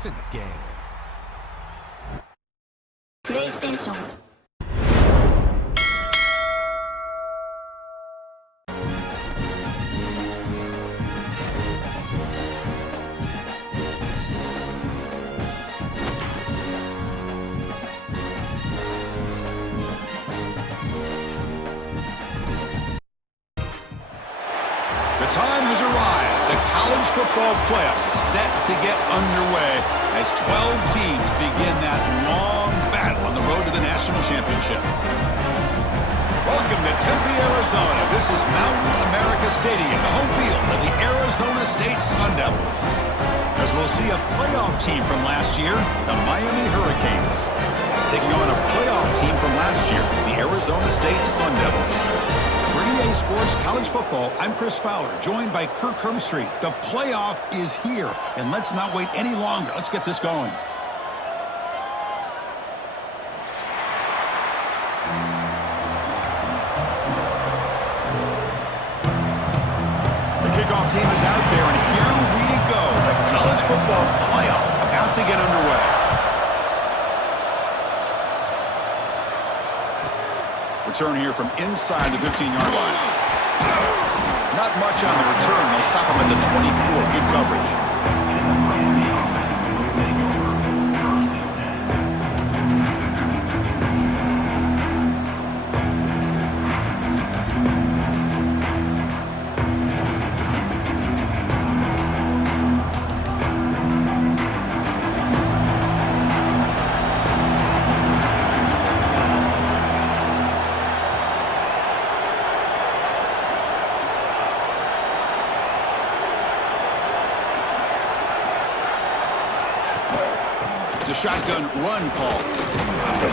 It's in the game. PlayStation. The time has arrived. The college football playoff set to get underway as 12 teams begin that long battle on the road to the national championship. Welcome to Tempe, Arizona. This is Mountain America Stadium, the home field of the Arizona State Sun Devils. As we'll see a playoff team from last year, the Miami Hurricanes, taking on a playoff team from last year, the Arizona State Sun Devils. For EA Sports College Football, I'm Chris Fowler, joined by Kirk Hermstreet. The playoff is here, and let's not wait any longer. Let's get this going. The kickoff team is out there, and here we go. The college football playoff about to get underway. Return here from inside the 15-yard line. Not much on the return. They'll stop him at the 24. Good coverage. A shotgun run call.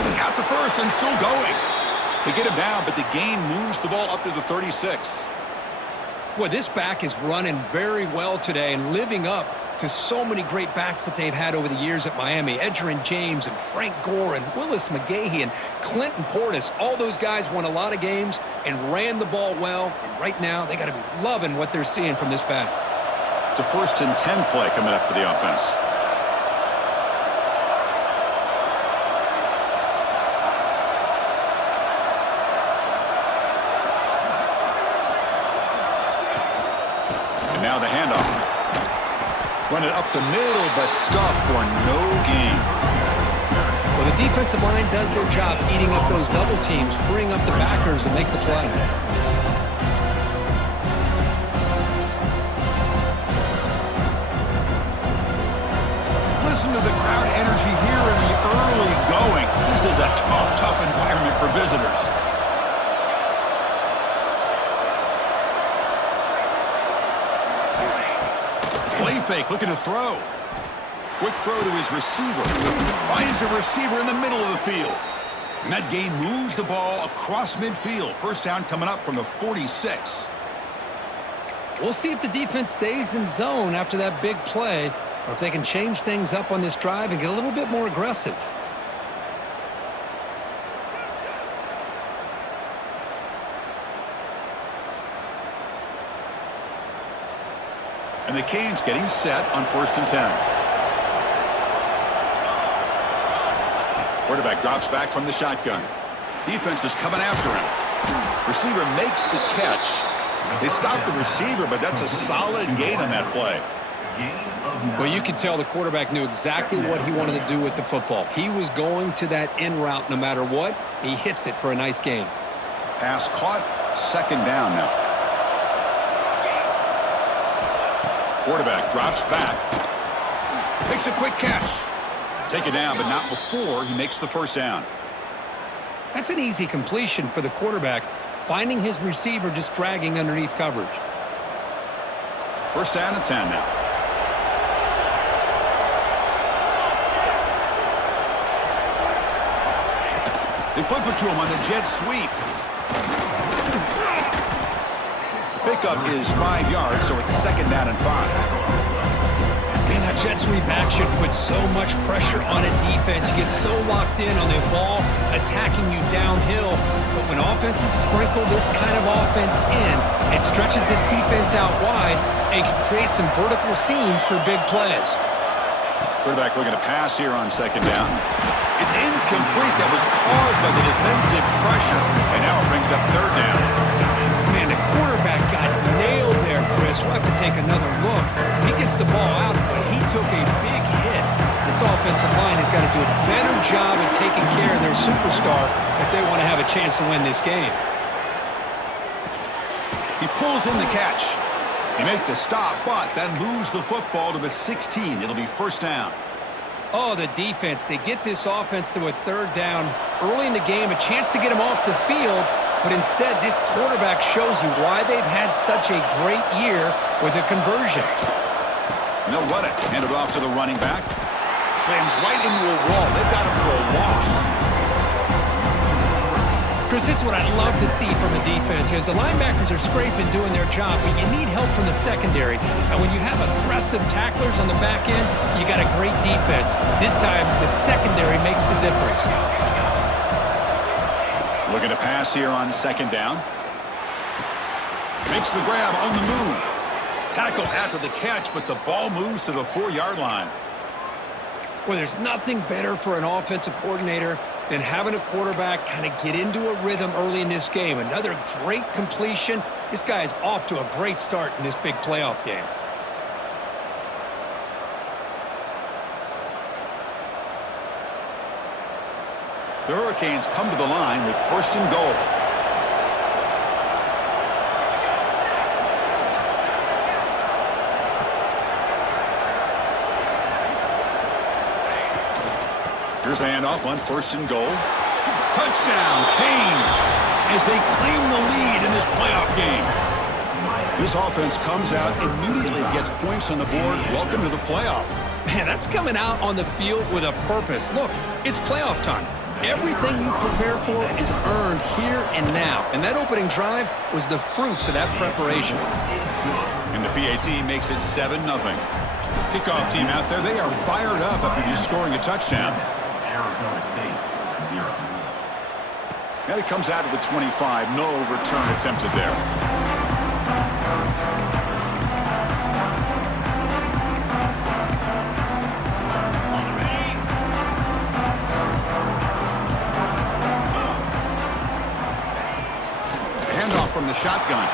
He's got the first and still going. They get him down, but the gain moves the ball up to the 36. Boy, this back is running very well today and living up to so many great backs that they've had over the years at Miami. Edgerrin James and Frank Gore and Willis McGahee and Clinton Portis. All those guys won a lot of games and ran the ball well. And right now, they got to be loving what they're seeing from this back. It's a 1st and 10 play coming up for the offense. Now the handoff. Run it up the middle, but stuffed for no gain. Well, the defensive line does their job eating up those double teams, freeing up the backers to make the play. Listen to the crowd energy here in the early going. This is a tough environment for visitors. Play fake, looking to throw. Quick throw to his receiver. Finds a receiver in the middle of the field. And that gain moves the ball across midfield. First down coming up from the 46. We'll see if the defense stays in zone after that big play, or if they can change things up on this drive and get a little bit more aggressive. And the Canes getting set on 1st and 10. Quarterback drops back from the shotgun. Defense is coming after him. Receiver makes the catch. They stop the receiver, but that's a solid gain on that play. Well, you could tell the quarterback knew exactly what he wanted to do with the football. He was going to that in route no matter what. He hits it for a nice gain. Pass caught. 2nd down now. Quarterback drops back. Makes a quick catch. Take it down, but not before he makes the first down. That's an easy completion for the quarterback, finding his receiver just dragging underneath coverage. First down and 10 now. They flip it to him on the jet sweep. Pickup is 5 yards, so it's 2nd down and 5. Man, that jet sweep action puts so much pressure on a defense. You get so locked in on the ball attacking you downhill. But when offenses sprinkle this kind of offense in, it stretches this defense out wide and can create some vertical seams for big plays. Quarterback looking to pass here on second down. It's incomplete. That was caused by the defensive pressure. And now it brings up third down. Man, the quarterback got nailed there, Chris. We'll have to take another look. He gets the ball out, but he took a big hit. This offensive line has got to do a better job of taking care of their superstar if they want to have a chance to win this game. He pulls in the catch. He makes the stop, but that moves the football to the 16. It'll be first down. Oh, the defense. They get this offense to a third down early in the game, a chance to get him off the field, but instead this quarterback shows you why they've had such a great year with a conversion. And they'll run it. Hand it off to the running back. Slams right into a wall. They've got him for a loss. Chris, this is what I love to see from the defense is the linebackers are scraping, doing their job, but you need help from the secondary. And when you have aggressive tacklers on the back end, you got a great defense. This time, the secondary makes the difference. Looking to pass here on second down. Makes the grab on the move. Tackled after the catch, but the ball moves to the 4-yard line. Well, there's nothing better for an offensive coordinator than having a quarterback kind of get into a rhythm early in this game. Another great completion. This guy is off to a great start in this big playoff game. The Hurricanes come to the line with first and goal. Here's the handoff on first and goal. Touchdown, Canes, as they claim the lead in this playoff game. This offense comes out, immediately gets points on the board. Welcome to the playoff. Man, that's coming out on the field with a purpose. Look, it's playoff time. Everything you prepare for is earned here and now. And that opening drive was the fruits of that preparation. And the PAT makes it 7-0. Kickoff team out there, they are fired up after just scoring a touchdown. Arizona State, 0. And it comes out of the 25. No return attempted there. Handoff from the shotgun.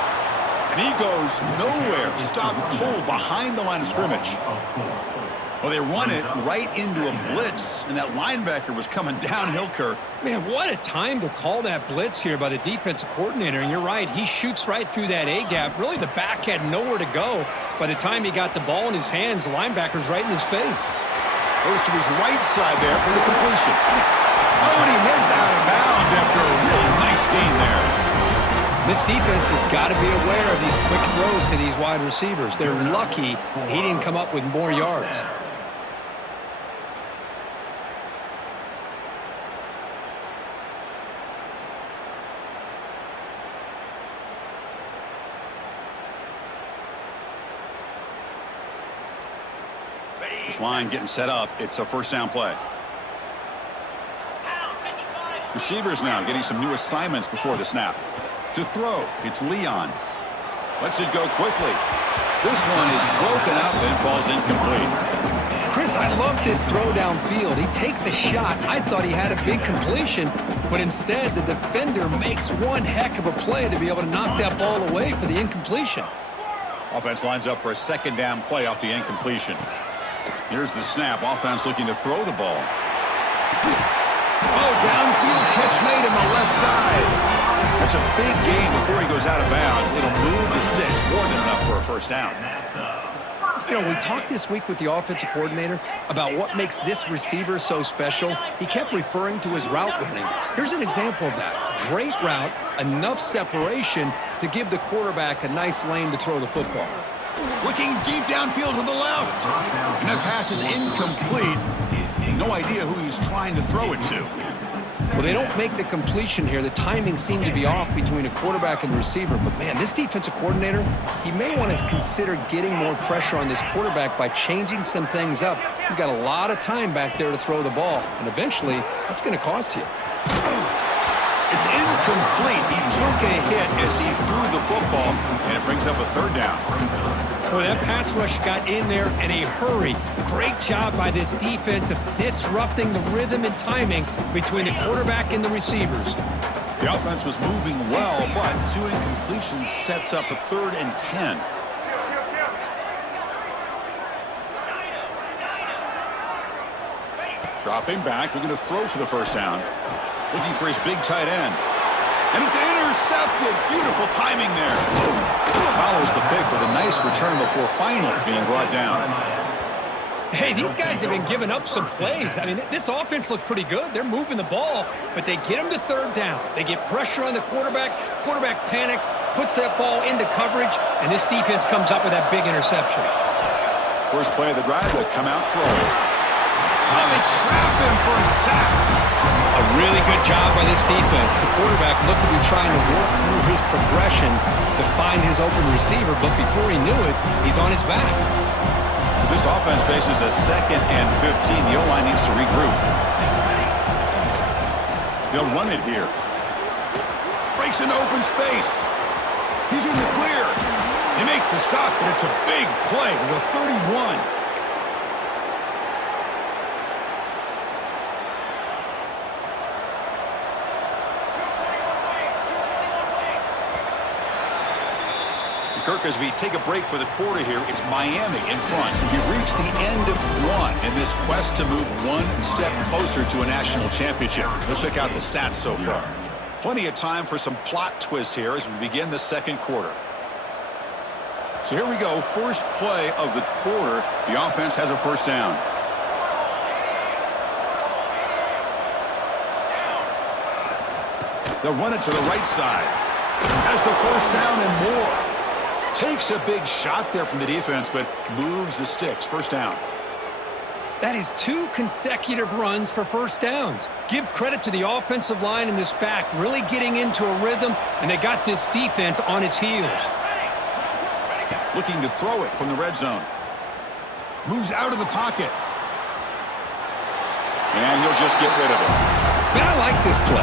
And he goes nowhere. Stopped cold behind the line of scrimmage. Well, they run it right into a blitz, and that linebacker was coming downhill, Kirk. Man, what a time to call that blitz here by the defensive coordinator. And you're right, he shoots right through that A-gap. Really, the back had nowhere to go. By the time he got the ball in his hands, the linebacker's right in his face. Goes to his right side there for the completion. Oh, and he heads out of bounds after a really nice gain there. This defense has got to be aware of these quick throws to these wide receivers. They're lucky he didn't come up with more yards. This line getting set up. It's a first down play. Receivers now getting some new assignments before the snap. To throw, it's Leon. Lets it go quickly. This one is broken up and falls incomplete. Chris, I love this throw downfield. He takes a shot. I thought he had a big completion, but instead the defender makes one heck of a play to be able to knock that ball away for the incompletion. Offense lines up for a second down play off the incompletion. Here's the snap. Offense looking to throw the ball. Oh, downfield catch made on the left side. That's a big gain before he goes out of bounds. It'll move the sticks more than enough for a first down. You know, we talked this week with the offensive coordinator about what makes this receiver so special. He kept referring to his route running. Here's an example of that. Great route, enough separation to give the quarterback a nice lane to throw the football. Looking deep downfield to the left. And that pass is incomplete. No idea who he's trying to throw it to. Well, they don't make the completion here. The timing seemed to be off between a quarterback and receiver. But, man, this defensive coordinator, he may want to consider getting more pressure on this quarterback by changing some things up. He's got a lot of time back there to throw the ball. And eventually, that's going to cost you. It's incomplete. He took a hit as he threw the football, and it brings up a third down. Boy, that pass rush got in there in a hurry. Great job by this defense of disrupting the rhythm and timing between the quarterback and the receivers. The offense was moving well, but 2 incompletions sets up a 3rd and 10. Dropping back, looking to throw for the first down. Looking for his big tight end. And it's intercepted. Beautiful timing there. Follows the pick with a nice return before finally being brought down. Hey, these guys have been giving up some plays. I mean, this offense looked pretty good. They're moving the ball, but they get them to 3rd down. They get pressure on the quarterback. Quarterback panics, puts that ball into coverage, and this defense comes up with that big interception. First play of the drive, they'll come out throwing. Oh, they trap him for a sack. A really good job by this defense. The quarterback looked to be trying to work through his progressions to find his open receiver, but before he knew it, he's on his back. This offense faces a 2nd and 15. The O-line needs to regroup. They'll run it here. Breaks into open space. He's in the clear. They make the stop, but it's a big play with a 31. Kirk, as we take a break for the quarter here, it's Miami in front. We've reached the end of 1 in this quest to move 1 step closer to a national championship. Let's check out the stats so far. Plenty of time for some plot twists here as we begin the 2nd quarter. So here we go, first play of the quarter. The offense has a first down. They'll run it to the right side. Has the first down and more. Takes a big shot there from the defense, but moves the sticks. First down. That is 2 consecutive runs for first downs. Give credit to the offensive line in this back, really getting into a rhythm, and they got this defense on its heels. Looking to throw it from the red zone. Moves out of the pocket. And he'll just get rid of it. Man, I like this play.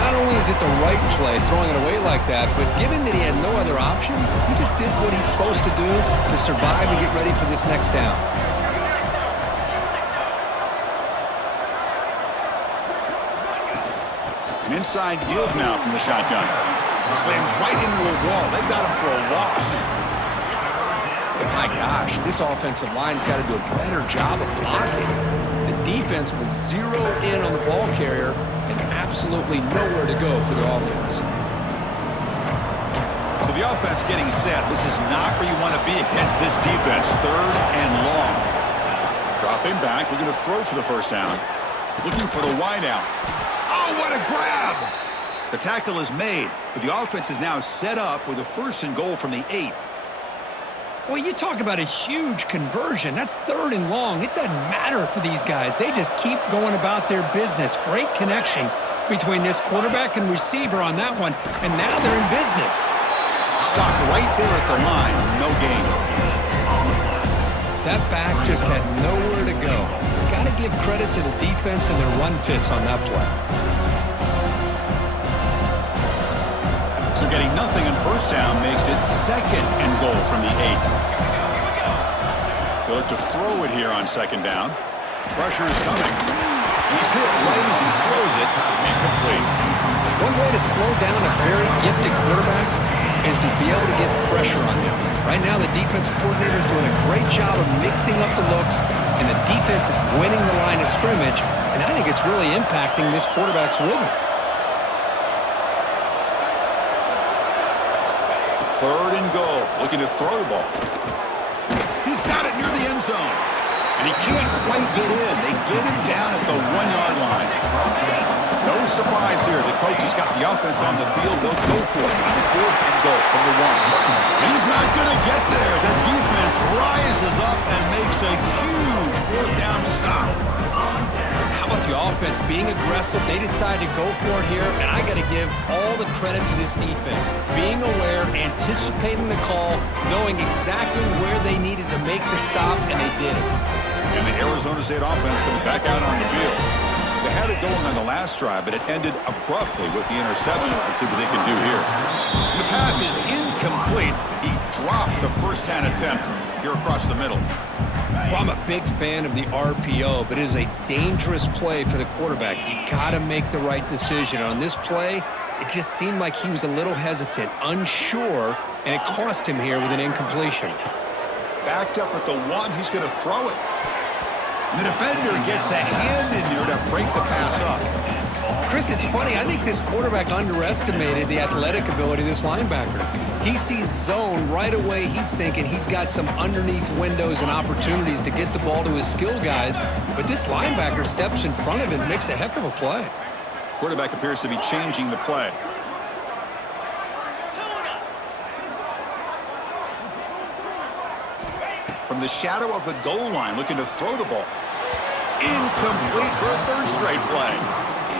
Not only is it the right play, throwing it away like that, but given that he had no other option, he just did what he's supposed to do to survive and get ready for this next down. An inside give now from the shotgun. Slams right into a wall. They've got him for a loss. My gosh, this offensive line's got to do a better job of blocking. The defense was zeroed in on the ball carrier and absolutely nowhere to go for the offense. So the offense getting set. This is not where you want to be against this defense. 3rd and long. Dropping back, looking to throw for the first down. Looking for the wideout. Oh, what a grab! The tackle is made, but the offense is now set up with a 1st and goal from the 8. Well, you talk about a huge conversion. That's 3rd and long. It doesn't matter for these guys. They just keep going about their business. Great connection between this quarterback and receiver on that one, and now they're in business. Stop right there at the line. No gain. That back just had nowhere to go. Got to give credit to the defense and their run fits on that play. So getting nothing on first down makes it 2nd and goal from the 8. They'll look to throw it here on 2nd down. Pressure is coming. He's hit right as he throws it. Incomplete. One way to slow down a very gifted quarterback is to be able to get pressure on him. Right now, the defense coordinator is doing a great job of mixing up the looks, and the defense is winning the line of scrimmage, and I think it's really impacting this quarterback's rhythm. 3rd and goal. Looking to throw the ball. He's got it near the end zone. And he can't quite get in. They get him down at the 1-yard line. No surprise here. The coach has got the offense on the field. They'll go for it on 4th and goal from the 1. And he's not going to get there. The defense rises up and makes a huge 4th down stop. How about the offense being aggressive? They decide to go for it here, and I got to give all the credit to this defense. Being aware, anticipating the call, knowing exactly where they needed to make the stop, and they did it. And the Arizona State offense comes back out on the field. They had it going on the last drive, but it ended abruptly with the interception. Let's see what they can do here. The pass is incomplete. He drop the first down attempt here across the middle. Well, I'm a big fan of the RPO, but it is a dangerous play for the quarterback. You got to make the right decision. On this play, it just seemed like he was a little hesitant, unsure, and it cost him here with an incompletion. Backed up at the 1, he's going to throw it. And the defender gets a hand in there to break the pass up. Chris, it's funny. I think this quarterback underestimated the athletic ability of this linebacker. He sees zone right away. He's thinking he's got some underneath windows and opportunities to get the ball to his skill guys. But this linebacker steps in front of him and makes a heck of a play. Quarterback appears to be changing the play. From the shadow of the goal line, looking to throw the ball. Incomplete for a third straight play.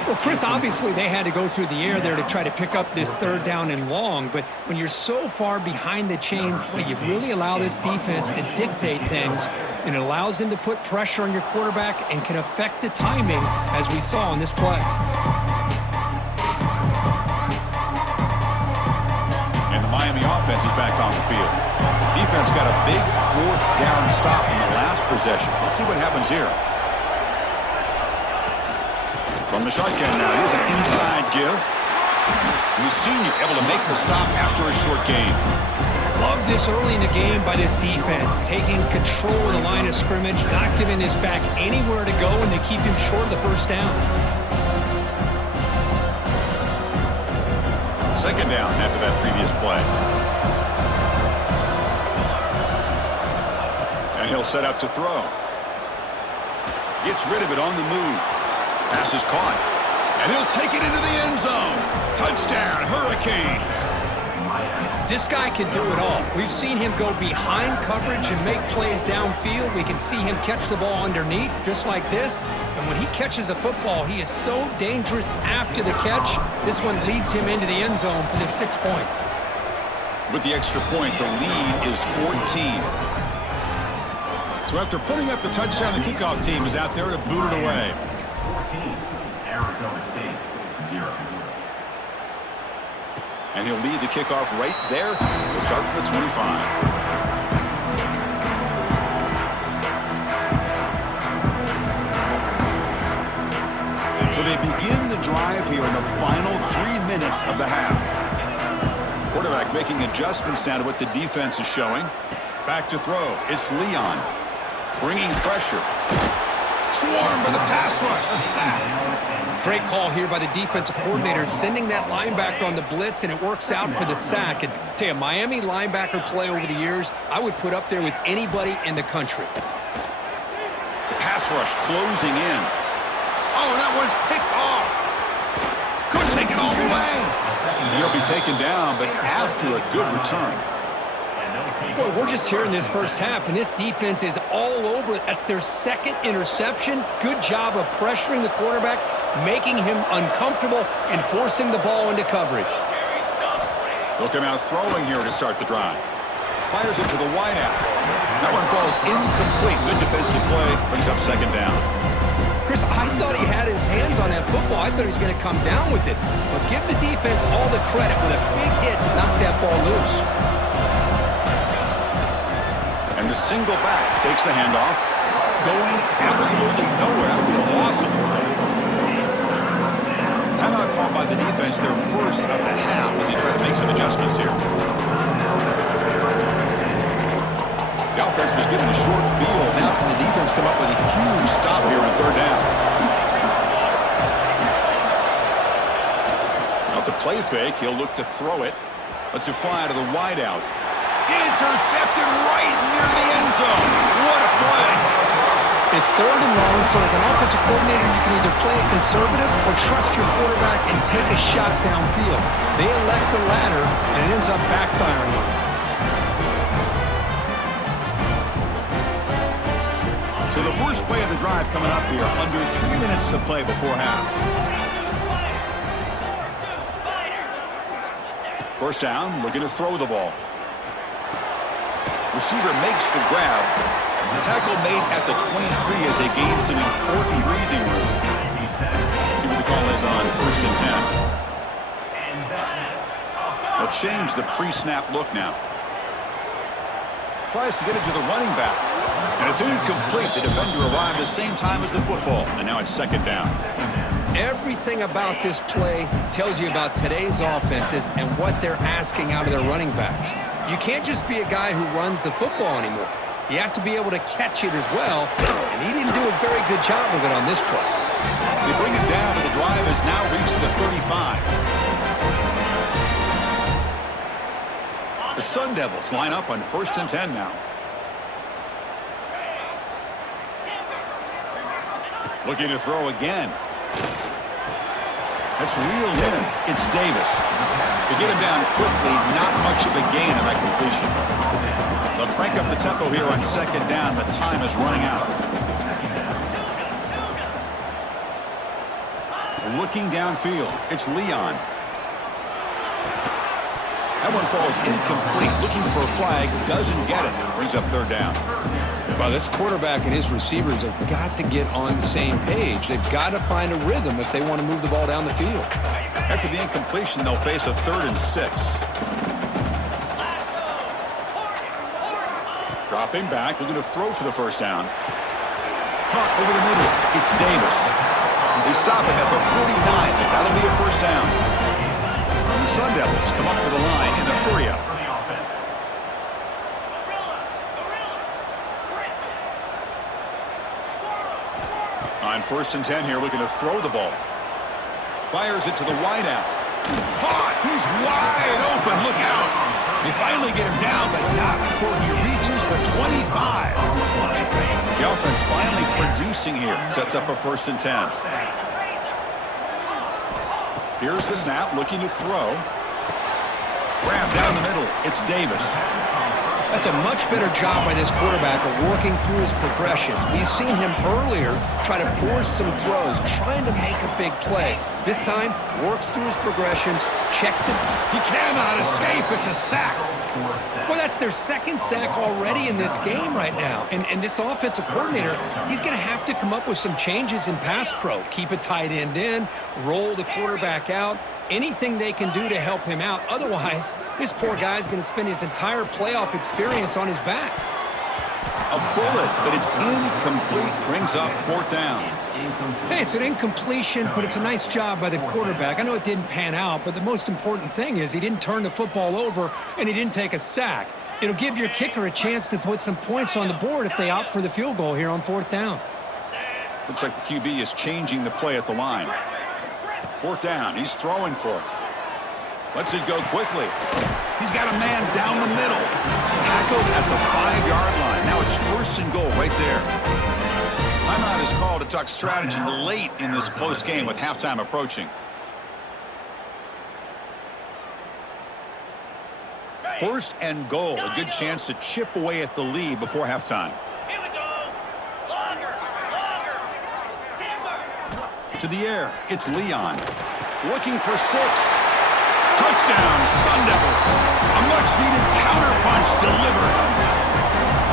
Well, Chris, obviously they had to go through the air there to try to pick up this third down and long, but when you're so far behind the chains, boy, you really allow this defense to dictate things, and it allows them to put pressure on your quarterback and can affect the timing, as we saw in this play. And the Miami offense is back on the field. Defense got a big fourth down stop in the last possession. Let's see what happens here. From the shotgun now, here's an inside give. Senior able to make the stop after a short gain. Love this early in the game by this defense, taking control of the line of scrimmage, not giving this back anywhere to go, and they keep him short of the first down. Second down after that previous play. And he'll set up to throw. Gets rid of it on the move. Pass is caught. And he'll take it into the end zone. Touchdown, Hurricanes. This guy can do it all. We've seen him go behind coverage and make plays downfield. We can see him catch the ball underneath, just like this. And when he catches a football, he is so dangerous after the catch. This one leads him into the end zone for the 6 points. With the extra point, the lead is 14. So after putting up the touchdown, the kickoff team is out there to boot it away. 14, Arizona State, 0. And he'll lead the kickoff right there. He'll start from the 25. So they begin the drive here in the final 3 minutes of the half. Quarterback making adjustments down to what the defense is showing. Back to throw. It's Leon. Bringing pressure. Swarmed by the pass rush. A sack. Great call here by the defensive coordinator, sending that linebacker on the blitz, and it works out for the sack. And tell you, Miami linebacker play over the years, I would put up there with anybody in the country. The pass rush closing in. Oh, that one's picked off. Could take it all the way. And he'll be taken down, but after a good return. Boy, we're just here in this first half, and this defense is all over it. That's their second interception. Good job of pressuring the quarterback, making him uncomfortable, and forcing the ball into coverage. They'll come out throwing here to start the drive. Fires it to the wideout. That one falls incomplete. Good defensive play. Brings up second down. Chris, I thought he had his hands on that football. I thought he was going to come down with it. But give the defense all the credit with a big hit to knock that ball loose. And the single back takes the handoff. Going absolutely nowhere. That would be a loss of the play. Timeout called by the defense, their first of the half, as he tried to make some adjustments here. The offense was given a short field. Now can the defense come up with a huge stop here on third down? Off the play fake, he'll look to throw it. Lets it fly to the wideout. Intercepted right near the end zone. What a play. It's third and long, so as an offensive coordinator, you can either play it conservative or trust your quarterback and take a shot downfield. They elect the latter, and it ends up backfiring on them. So the first play of the drive coming up here, under 3 minutes to play before half. First down, looking to throw the ball. Receiver makes the grab. Tackle made at the 23 as they gain some important breathing room. See what the call is on 1st and 10. They'll change the pre-snap look now. Tries to get it to the running back. And it's incomplete. The defender arrived the same time as the football. And now it's second down. Everything about this play tells you about today's offenses and what they're asking out of their running backs. You can't just be a guy who runs the football anymore. You have to be able to catch it as well, and he didn't do a very good job of it on this play. They bring it down, and the drive has now reached the 35. The Sun Devils line up on 1st and 10 now. Looking to throw again. That's reeled in. It's Davis. To get him down quickly, not much of a gain on that completion. They'll crank up the tempo here on second down. The time is running out. Looking downfield, it's Leon. That one falls incomplete. Looking for a flag, doesn't get it. Brings up third down. Well, this quarterback and his receivers have got to get on the same page. They've got to find a rhythm if they want to move the ball down the field. After the incompletion, they'll face a 3rd and 6. Dropping back, looking to throw for the first down. Caught over the middle. It's Davis. They stop him at the 49. That'll be a first down. The Sun Devils come up to the line in the hurry-up. On 1st and 10 here, looking to throw the ball. Fires it to the wideout. Caught! He's wide open. Look out! They finally get him down, but not before he reaches the 25. The offense finally producing here. Sets up a 1st and 10. Here's the snap, looking to throw. Grab down the middle. It's Davis. That's a much better job by this quarterback of working through his progressions. We've seen him earlier try to force some throws, trying to make a big play. This time, works through his progressions, checks it. He cannot escape. It's a sack. Well, that's their 2nd sack already in this game right now. And this offensive coordinator, he's going to have to come up with some changes in pass pro. Keep a tight end in, roll the quarterback out. Anything they can do to help him out. Otherwise, this poor guy's going to spend his entire playoff experience on his back. A bullet, but it's incomplete. Brings up 4th down. Hey, it's an incompletion, but it's a nice job by the quarterback. I know it didn't pan out, but the most important thing is he didn't turn the football over and he didn't take a sack. It'll give your kicker a chance to put some points on the board if they opt for the field goal here on 4th down. Looks like the QB is changing the play at the line. 4th down. He's throwing for it. Lets it go quickly. He's got a man down the middle. Tackled at the 5-yard line. Now it's 1st and goal right there. Timeout is called to talk strategy late in this close game with halftime approaching. 1st and goal. A good chance to chip away at the lead before halftime. To the air, it's Leon. Looking for 6. Touchdown, Sun Devils. A much-needed counterpunch delivered.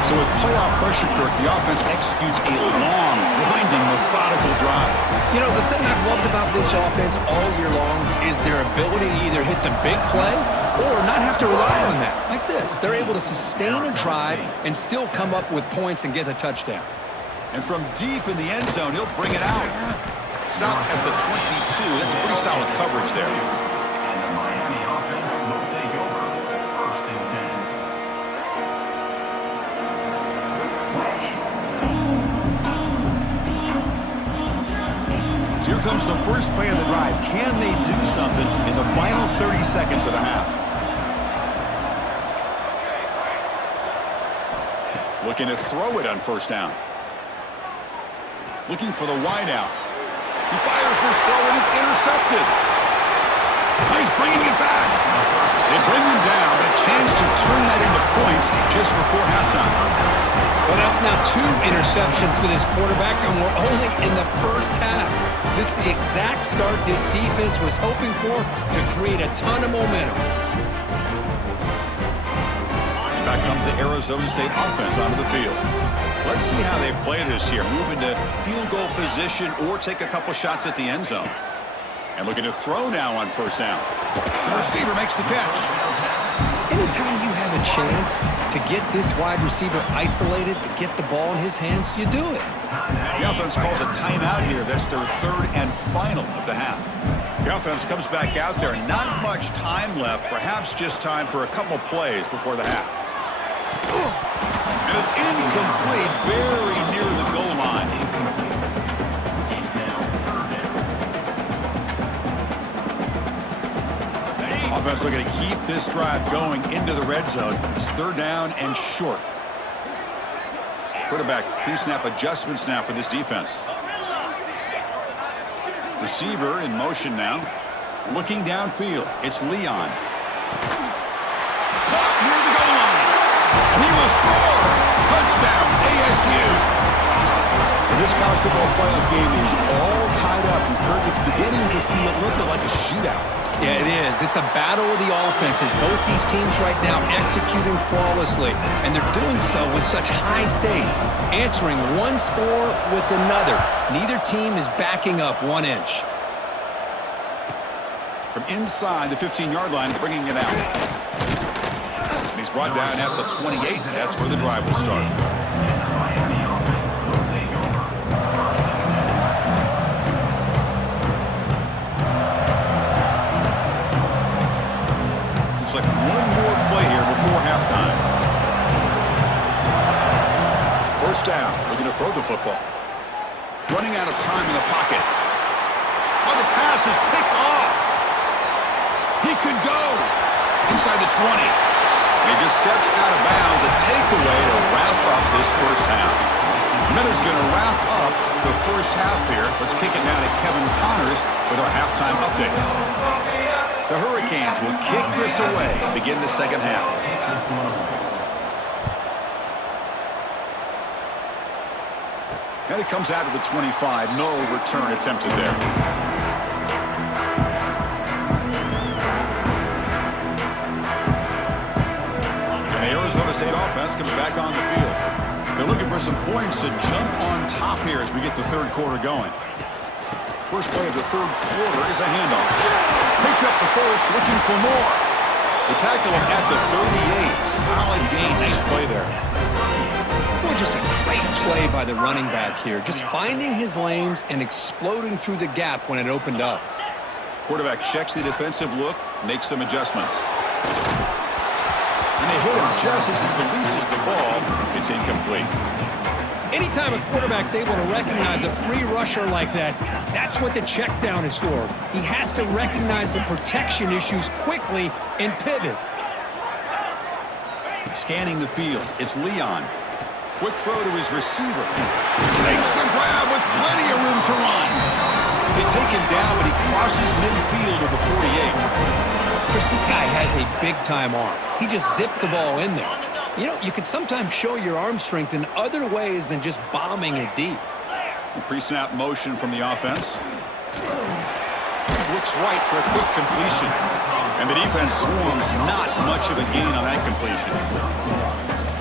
So with playoff pressure, Kirk, the offense executes a long, winding, methodical drive. You know, the thing I've loved about this offense all year long is their ability to either hit the big play or not have to rely on that. Like this, they're able to sustain a drive and still come up with points and get a touchdown. And from deep in the end zone, he'll bring it out. Stop at the 22. That's pretty solid coverage there. And the Miami offense will take over 1st and 10. So here comes the first play of the drive. Can they do something in the final 30 seconds of the half? Looking to throw it on 1st down. Looking for the wideout. He fires this throw and it's intercepted. He's bringing it back. They bring him down, but a chance to turn that into points just before halftime. Well, that's now 2 interceptions for this quarterback, and we're only in the 1st half. This is the exact start this defense was hoping for to create a ton of momentum. Back comes the Arizona State offense onto the field. Let's see how they play this year. Move into field goal position or take a couple shots at the end zone. And looking to throw now on 1st down. The receiver makes the catch. Anytime you have have a chance to get this wide receiver isolated, to get the ball in his hands, you do it. The offense calls a timeout here. That's their third and final of the half. The offense comes back out there. Not much time left. Perhaps just time for a couple plays before the half. And it's incomplete, very near the goal line. Offense looking to keep this drive going into the red zone. It's third down and short. Quarterback pre-snap adjustments now for this defense. Receiver in motion now. Looking downfield. It's Leon. Caught near the goal line. And he will score. Touchdown, ASU. This college football playoff game is all tied up. And Kirk, it's beginning to feel a little bit like a shootout. Yeah, it is. It's a battle of the offenses. Both these teams right now executing flawlessly, and they're doing so with such high stakes, answering one score with another. Neither team is backing up 1 inch. From inside the 15-yard line, bringing it out. And he's brought down at the 28. That's where the drive will start. Like one more play here before halftime. First down, looking to throw the football. Running out of time in the pocket. Oh, the pass is picked off. He could go inside the 20. And he just steps out of bounds. A takeaway to wrap up this first half. Miller's going to wrap up the first half here. Let's kick it now to Kevin Connors with our halftime update. The Hurricanes will kick this away and begin the second half. And it comes out of the 25. No return attempted there. And the Arizona State offense comes back on the field. They're looking for some points to jump on top here as we get the third quarter going. First play of the third quarter is a handoff. Picks up the first, looking for more. They tackle him at the 38. Solid gain. Nice play there. Boy, just a great play by the running back here. Just finding his lanes and exploding through the gap when it opened up. Quarterback checks the defensive look, makes some adjustments. And they hit him just as he releases the ball. It's incomplete. Anytime a quarterback's able to recognize a free rusher like that, that's what the check down is for. He has to recognize the protection issues quickly and pivot. Scanning the field, it's Leon. Quick throw to his receiver. Makes the grab with plenty of room to run. They take him down, but he crosses midfield of the 48. Chris, this guy has a big-time arm. He just zipped the ball in there. You know, you can sometimes show your arm strength in other ways than just bombing it deep. Pre-snap motion from the offense. Looks right for a quick completion. And the defense swarms, not much of a gain on that completion.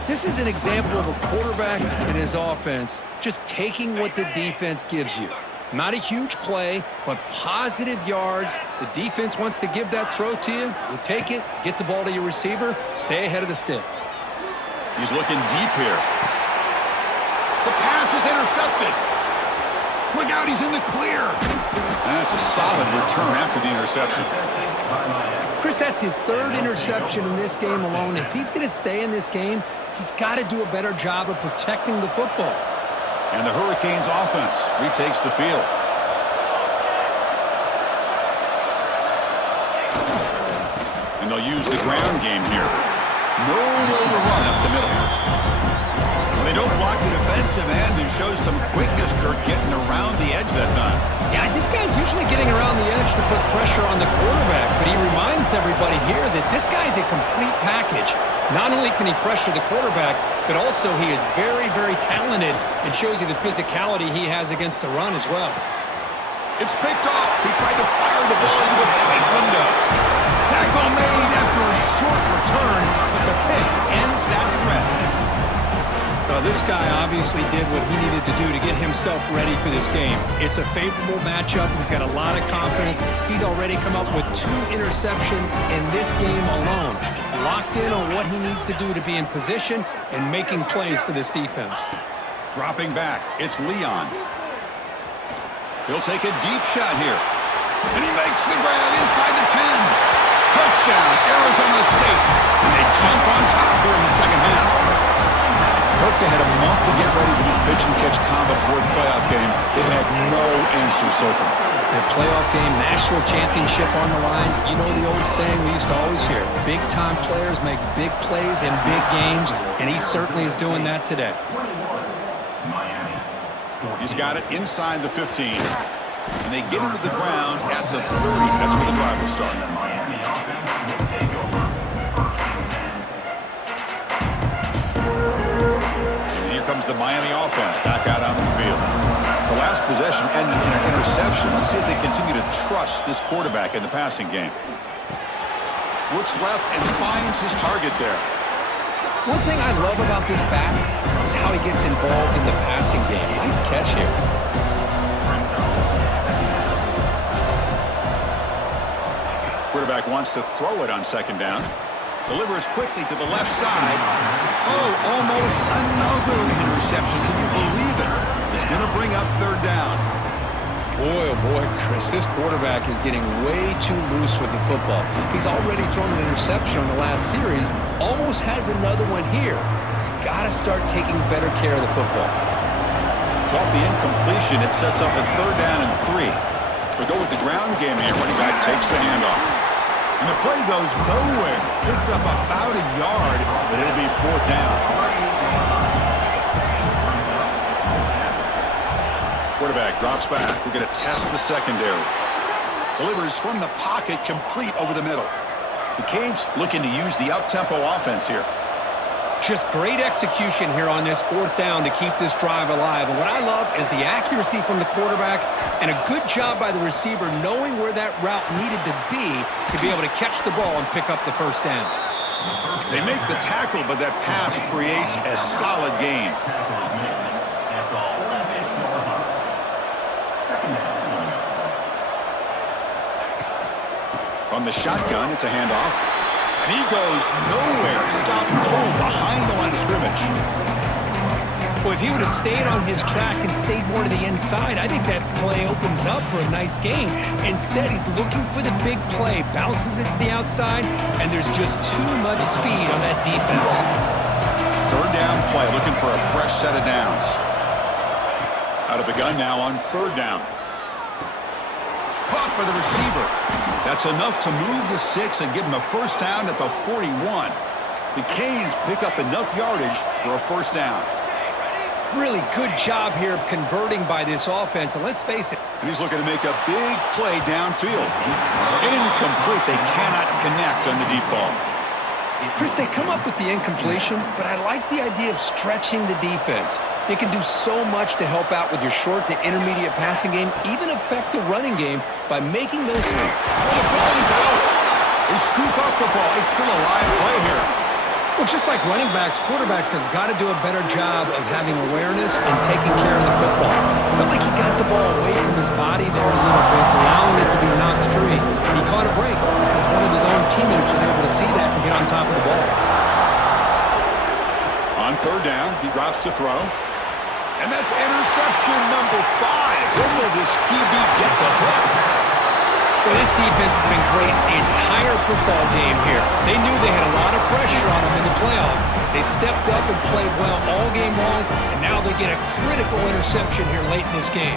This is an example of a quarterback and his offense just taking what the defense gives you. Not a huge play, but positive yards. The defense wants to give that throw to you. You take it, get the ball to your receiver, stay ahead of the sticks. He's looking deep here. The pass is intercepted. Look out, he's in the clear. That's a solid return after the interception. Chris, that's his third interception in this game alone. If he's going to stay in this game, he's got to do a better job of protecting the football. And the Hurricanes offense retakes the field. And they'll use the ground game here. No way to run up the middle. Well, they don't block the defensive end and show some quickness, Kirk, getting around the edge that time. Yeah, this guy's usually getting around the edge to put pressure on the quarterback, but he reminds everybody here that this guy's a complete package. Not only can he pressure the quarterback, but also he is very, very talented and shows you the physicality he has against the run as well. It's picked off. He tried to fire the ball into a tight window. Tackle made after a short return, but the pick ends that threat. Well, this guy obviously did what he needed to do to get himself ready for this game. It's a favorable matchup. He's got a lot of confidence. He's already come up with 2 interceptions in this game alone. locked in on what he needs to do to be in position and making plays for this defense. Dropping back, it's Leon. He'll take a deep shot here. And he makes the grab inside the 10. Touchdown, Arizona State. And they jump on top here in the second half. Kirk, they had a month to get ready for this pitch-and-catch combo for the playoff game. They've had no answer so far. Their playoff game, national championship on the line. You know the old saying we used to always hear, big-time players make big plays in big games, and he certainly is doing that today. He's got it inside the 15. And they get him to the ground at the 30. That's where the drive will start. And here comes the Miami offense back out onto the field. The last possession ended in an interception. Let's see if they continue to trust this quarterback in the passing game. Looks left and finds his target there. One thing I love about this back is how he gets involved in the passing game. Nice catch here. Quarterback wants to throw it on second down. Delivers quickly to the left side. Oh, almost another interception. Can you believe it? It's going to bring up third down. Boy, oh boy, Chris, this quarterback is getting way too loose with the football. He's already thrown an interception on the last series, almost has another one here. He's got to start taking better care of the football. So off the incompletion, it sets up a third down and 3. We go with the ground game here. Running back takes the handoff. And the play goes nowhere. Picked up about a yard, but it'll be fourth down. Quarterback drops back. We're going to test the secondary. Delivers from the pocket, complete over the middle. The Canes looking to use the up-tempo offense here. Just great execution here on this fourth down to keep this drive alive. And what I love is the accuracy from the quarterback and a good job by the receiver knowing where that route needed to be able to catch the ball and pick up the first down. They make the tackle, but that pass creates a solid gain. From the shotgun, it's a handoff. And he goes nowhere. Stopped cold behind the line of scrimmage. Well, if he would have stayed on his track and stayed more to the inside, I think that play opens up for a nice gain. Instead, he's looking for the big play, bounces it to the outside, and there's just too much speed on that defense. Third down play, looking for a fresh set of downs. Out of the gun now on third down. Caught by the receiver. That's enough to move the sticks and give him a first down at the 41. The Canes pick up enough yardage for a first down. Really good job here of converting by this offense, and let's face it. And he's looking to make a big play downfield. Incomplete. They cannot connect on the deep ball. Chris, they come up with the incompletion, but I like the idea of stretching the defense. It can do so much to help out with your short to intermediate passing game, even affect the running game by making those... Oh, the ball is out. They scoop up the ball. It's still a live play here. Well, just like running backs, quarterbacks have got to do a better job of having awareness and taking care of the football. I felt like he got the ball away from his body there a little bit, allowing it to be knocked free. He caught a break because one of his own teammates was able to see that and get on top of the ball. On third down, he drops to throw. And that's interception number 5. When will this QB get the hook? Well, this defense has been great the entire football game here. They knew they had a lot of pressure on them in the playoff. They stepped up and played well all game long, and now they get a critical interception here late in this game.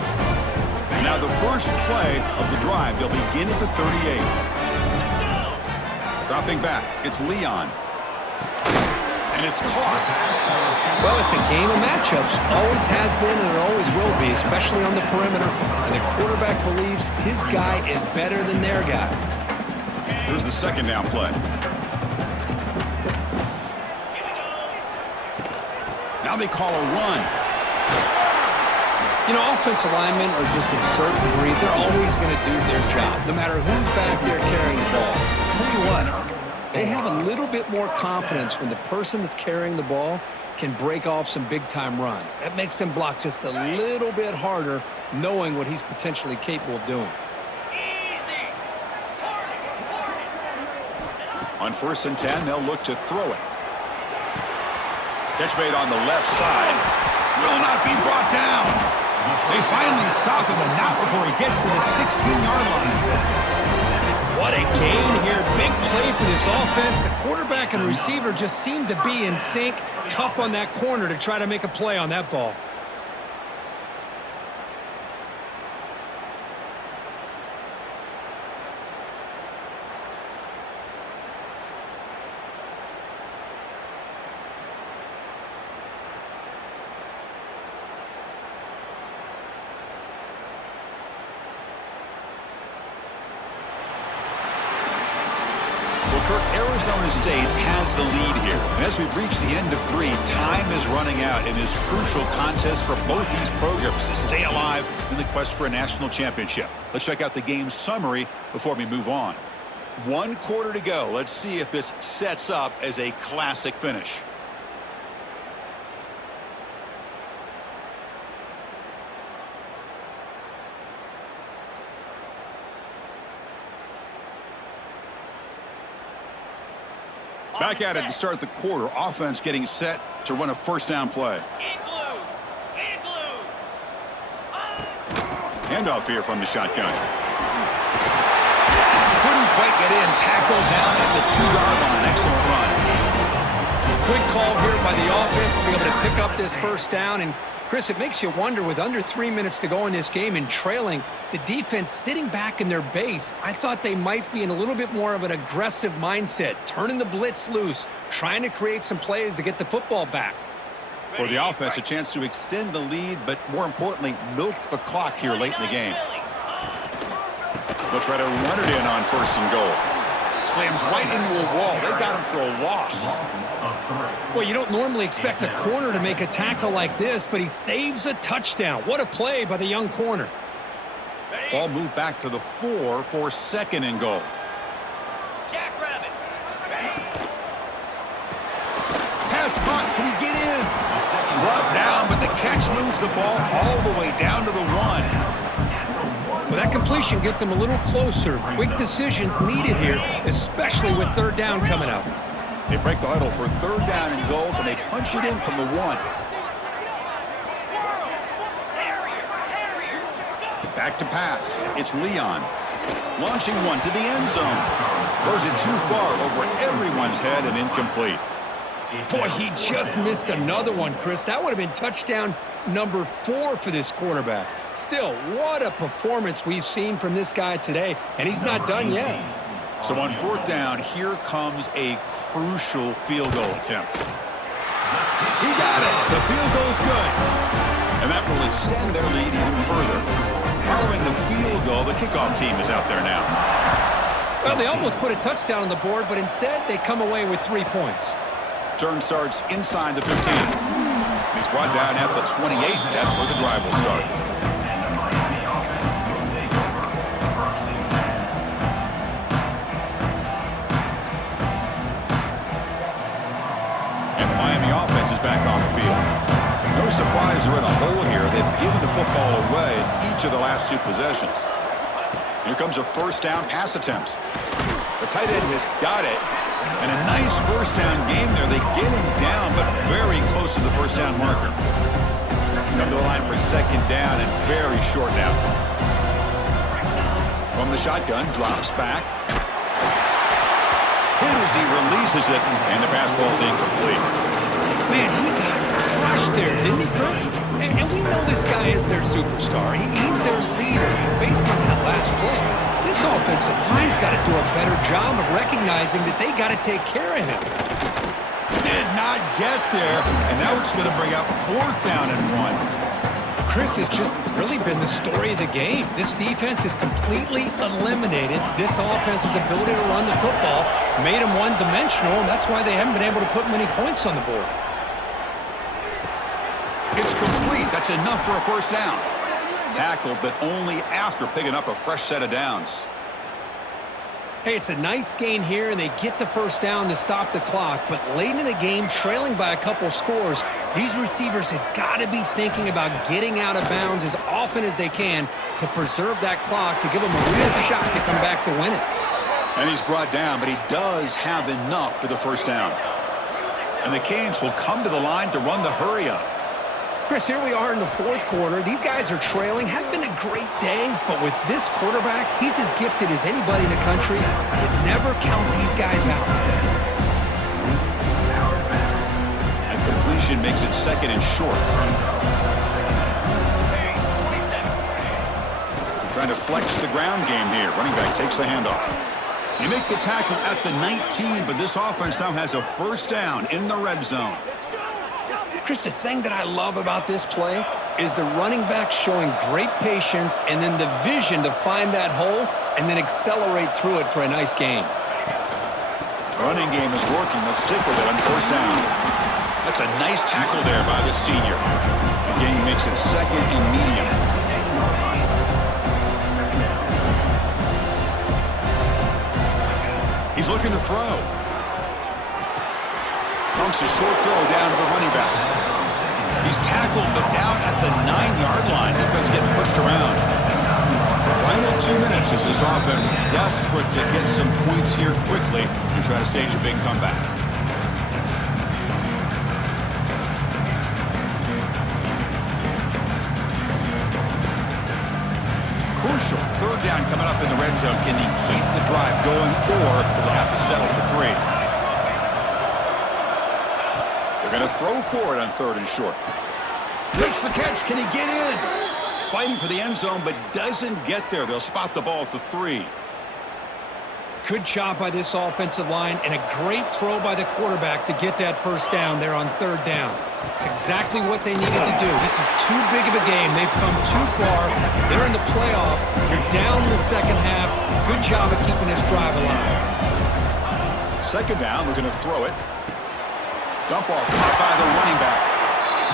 And now the first play of the drive, they'll begin at the 38. Dropping back, it's Leon. And it's caught. Well, it's a game of matchups. Always has been and it always will be, especially on the perimeter. And the quarterback believes his guy is better than their guy. Here's the second down play. Now they call a run. You know, offensive linemen are just a certain breed. They're always going to do their job, no matter who's back there carrying the ball. I'll tell you what. They have a little bit more confidence when the person that's carrying the ball can break off some big-time runs. That makes them block just a little bit harder, knowing what he's potentially capable of doing. On 1st and 10, they'll look to throw it. Catch made on the left side. Will not be brought down. They finally stop him, and not before he gets to the 16-yard line. What a gain here. Big play for this offense. The quarterback and receiver just seem to be in sync. Tough on that corner to try to make a play on that ball. Arizona State has the lead here. And as we reach the end of 3, time is running out in this crucial contest for both these programs to stay alive in the quest for a national championship. Let's check out the game summary before we move on. 1 quarter to go. Let's see if this sets up as a classic finish. Back at it to start the quarter. Offense getting set to run a 1st down play. Handoff here from the shotgun. Couldn't quite get in. Tackled down at the 2-yard line. Excellent run. Good call here by the offense to be able to pick up this 1st down. And Chris, it makes you wonder, with under 3 minutes to go in this game and trailing, the defense sitting back in their base, I thought they might be in a little bit more of an aggressive mindset, turning the blitz loose, trying to create some plays to get the football back. For the offense, a chance to extend the lead, but more importantly, milk the clock here late in the game. They'll try to run it in on 1st and goal. Slams right into a wall. They got him for a loss. Well, you don't normally expect a corner to make a tackle like this, but he saves a touchdown. What a play by the young corner. Ball moved back to the 4 for 2nd and goal. Pass caught. Can he get in? Brought down, but the catch moves the ball all the way down to the 1. Well, that completion gets him a little closer. Quick decisions needed here, especially with 3rd down coming up. They break the huddle for 3rd down and goal. Can they punch it in from the 1? Back to pass. It's Leon. Launching one to the end zone. Throws it too far over everyone's head and incomplete. Boy, he just missed another one, Chris. That would have been touchdown number 4 for this quarterback. Still, what a performance we've seen from this guy today, and he's not done yet. So on 4th down, here comes a crucial field goal attempt. He got it. The field goal's good. And that will extend their lead even further. Following the field goal, the kickoff team is out there now. Well, they almost put a touchdown on the board, but instead they come away with 3 points. Turn starts inside the 15. He's brought down at the 28. That's where the drive will start. And the Miami offense is back on the field. No surprise they're in a hole here. They've given the football away in each of the last 2 possessions. Here comes a 1st down pass attempt. The tight end has got it. And a nice 1st down game there. They get him down, but very close to the 1st down marker. Come to the line for 2nd down and very short now. From the shotgun, drops back. Hit as he releases it, and the pass ball is incomplete. Man, he got crushed there, didn't he, Chris? And we know this guy is their superstar. He's their leader. Based on that last play, this offensive line's got to do a better job of recognizing that they got to take care of him. Did not get there, and now it's going to bring up 4th down and 1. Chris, has just really been the story of the game. This defense has completely eliminated this offense's ability to run the football, made them one-dimensional, and that's why they haven't been able to put many points on the board. It's complete. That's enough for a 1st down. Tackled, but only after picking up a fresh set of downs. Hey, it's a nice gain here, and they get the 1st down to stop the clock. But late in the game, trailing by a couple scores, these receivers have got to be thinking about getting out of bounds as often as they can to preserve that clock, to give them a real shot to come back to win it. And he's brought down, but he does have enough for the first down. And the Canes will come to the line to run the hurry up. Chris, here we are in the fourth quarter. These guys are trailing. Had been a great day, but with this quarterback, he's as gifted as anybody in the country. You never count these guys out. And completion makes it second and short. Trying to flex the ground game here. Running back takes the handoff. You make the tackle at the 19, but this offense now has a first down in the red zone. Chris, the thing that I love about this play is the running back showing great patience and then the vision to find that hole and then accelerate through it for a nice gain. Running game is working. They'll stick with it on first down. That's a nice tackle there by the senior. The game makes it second and medium. He's looking to throw. Dumps a short throw down to the running back. He's tackled, but down at the 9-yard line. Defense getting pushed around. Final 2 minutes as this offense desperate to get some points here quickly and try to stage a big comeback. Crucial. Third down coming up in the red zone. Can he keep the drive going, or will he have to settle for 3? They're going to throw for it on third and short. Makes the catch. Can he get in? Fighting for the end zone, but doesn't get there. They'll spot the ball at the 3. Good job by this offensive line and a great throw by the quarterback to get that first down there on third down. It's exactly what they needed to do. This is too big of a game. They've come too far. They're in the playoff. You're down in the second half. Good job of keeping this drive alive. Second down, we're going to throw it. Dump off caught by the running back.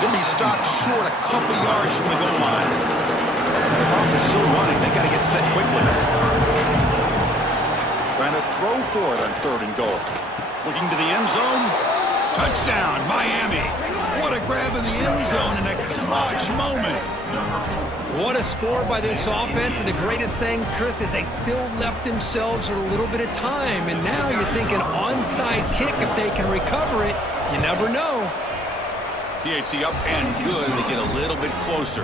Then he stopped short a couple yards from the goal line. The clock is still running. They got to get set quickly. Trying to throw for it on third and goal. Looking to the end zone. Touchdown, Miami. What a grab in the end zone in a clutch moment. What a score by this offense, and the greatest thing, Chris, is they still left themselves with a little bit of time, and now you're thinking onside kick if they can recover it. You never know. PAT up and good. They get a little bit closer.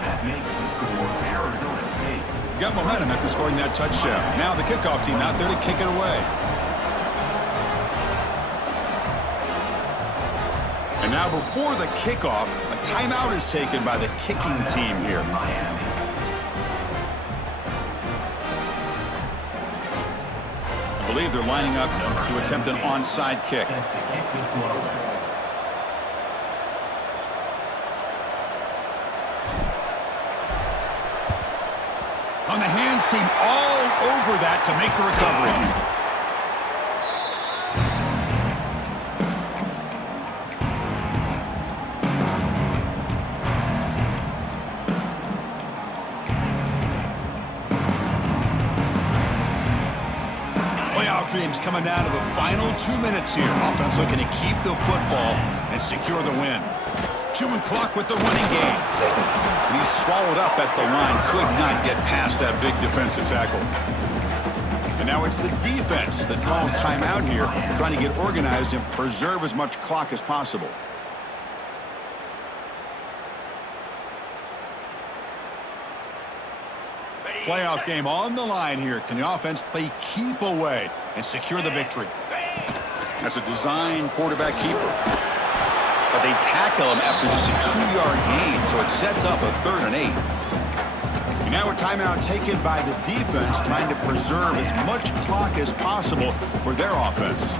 That makes the score Arizona State. Got momentum after scoring that touchdown. Now the kickoff team out there to kick it away. And now before the kickoff, a timeout is taken by the kicking team here. Miami. I believe they're lining up to attempt an onside kick. Set to kick this one away. On the hands team all over that to make the recovery. Dreams coming down to the final 2 minutes here. Offense looking to keep the football and secure the win. Chewing clock with the running game. And he's swallowed up at the line. Could not get past that big defensive tackle. And now it's the defense that calls timeout here, trying to get organized and preserve as much clock as possible. Playoff game on the line here. Can the offense play keep away and secure the victory? That's a design quarterback keeper. But they tackle him after just a 2-yard gain, so it sets up a 3rd and 8. And now a timeout taken by the defense, trying to preserve as much clock as possible for their offense.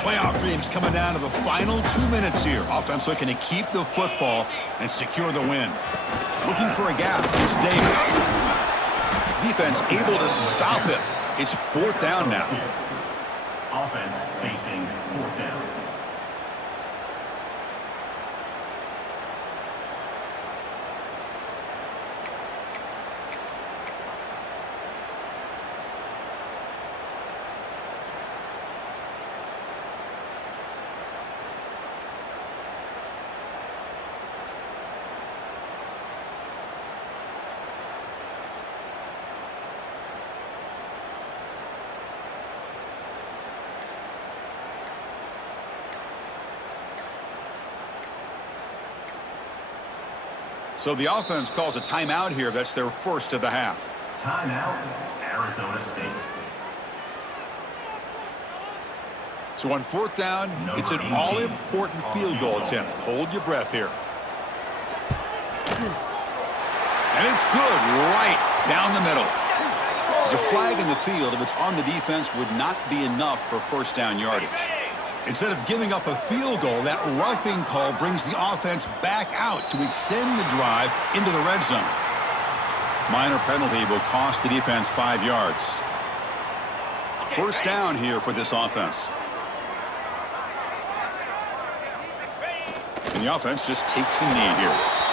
Playoff dreams coming down to the final 2 minutes here. Offense looking to keep the football and secure the win. Looking for a gap. It's Davis. Defense able to stop him. It's 4th down now. Offense facing 4th down. So the offense calls a timeout here. That's their first of the half. Timeout, Arizona State. So on fourth down, it's an all-important field goal attempt. Hold your breath here. And it's good right down the middle. There's a flag in the field. If it's on the defense, would not be enough for first down yardage. Instead of giving up a field goal, that roughing call brings the offense back out to extend the drive into the red zone. Minor penalty will cost the defense 5 yards. First down here for this offense. And the offense just takes a knee here.